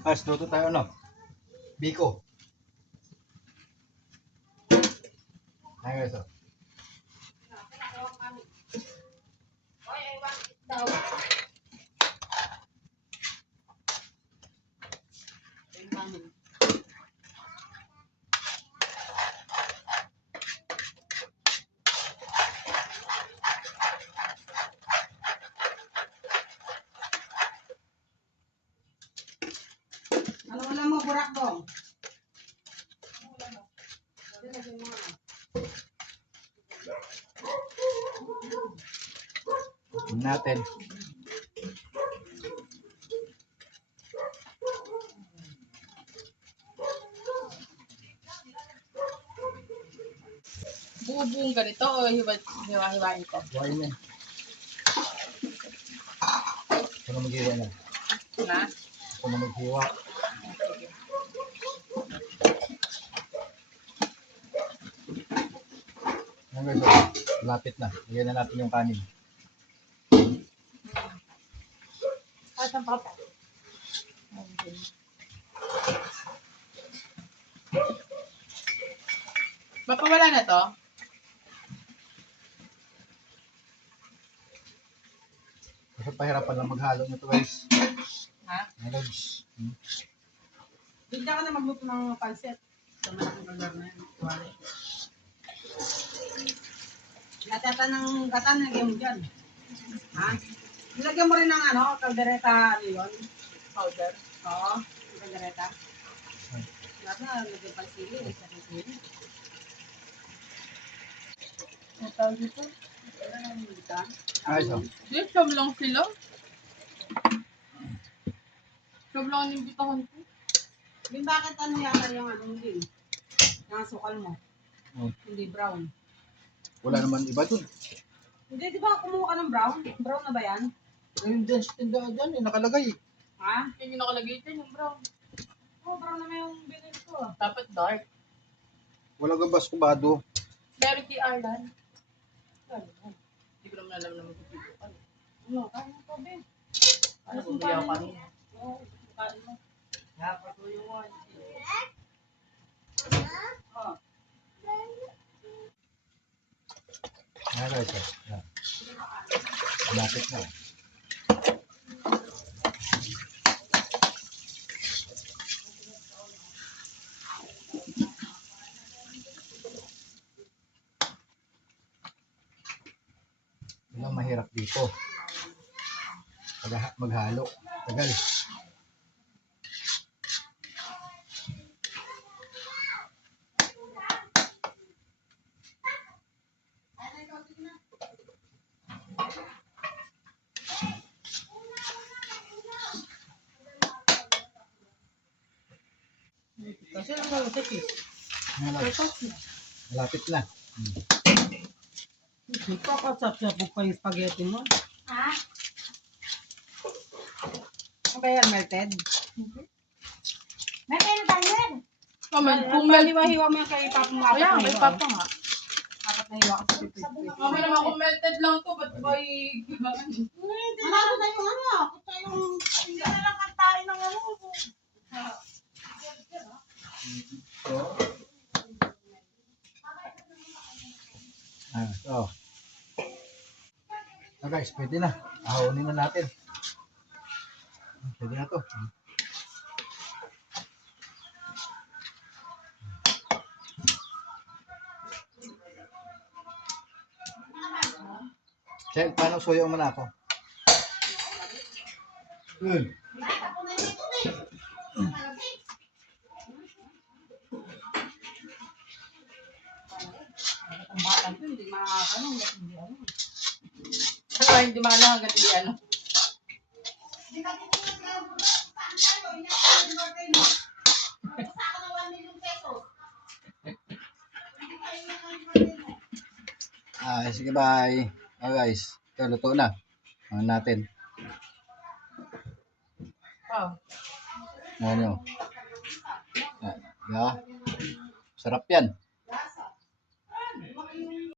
Guys, luto tayo ano? Biko. Ayan guys, oh. Ano wala mo burak dong? Tingnan natin. Buong ganito o hiwa-hiwain ko? Buhayin na. Ako na maghiwa na. Na? Ako na maghiwa. Sige. Ayan guys, oh. Lapit na. Lagyan na natin yung kanin. Saan pa pa? Mapawala na to? Kasi pahirapan lang maghalo nito guys. Ha? Lods. Bigla ka na magluto ng pansit. Sa malaking lugar na yun. Tuwari. Natata ng gata, nilagyan mo dyan. Ha? Nilagyan mo rin ng ano, kaldereta, ano yun? Powder. Oo, kaldereta. Lahat na, nilagyan pa sili. Sa sili. Ang tawag dito? Guys, oh. Di, siyam lang sila. Siyam lang ang imbitahan ko. Yung bakit ano yata yung ano din? Yung sukal mo. Oh. Hindi brown. Wala naman iba dun. Hindi, di ba kumuha ka ng brown? Brown na ba yan? Ayun dyan sa tindahan dyan, eh, nakalagay. Ha? Yung nakalagay dyan, yung brown. Oo, brown na yung binili ko. Dapat dark. Wala gabas kubado. Meron kay Arlan. Hindi ko naman alam na magpipito ka. Ano, kaya mo pa, Ben. Ano kung bigyan ko kanina? Oo, kain mo. Napatuyo mo. Oh. Ayan guys, oh. Ayan. Lapit na. Yun ang mahirap dito. Maghalo. Tagal. Kasi lang lang sa fish. Ayan lang. Malapit na. Ipapasap-sapok pa yung spaghetti mo. Ha? Ano ba yan, melted? Meron tayo yan. Kung maliwa-hiwa mo yung kay Papa mo. Kaya, may papa nga. Apat na hiwa ka sa pipit. Mama naman kung melted lang to, ba't ba ibang ano? Manalo na yung ano. Kaya yung... Hindi na lang kantain ng ano. Oh. Guys, pwede na. Ahonin na natin. Pwede na to. Sel, paano suyo mo na ako? Yun. Ang bata ko, hindi makakano. Hindi ano. Ano, hindi maano hanggang hindi ano. Sige, bye. Guys, ito, luto na. Ano natin. Wow. Ano nyo? Sarap yan.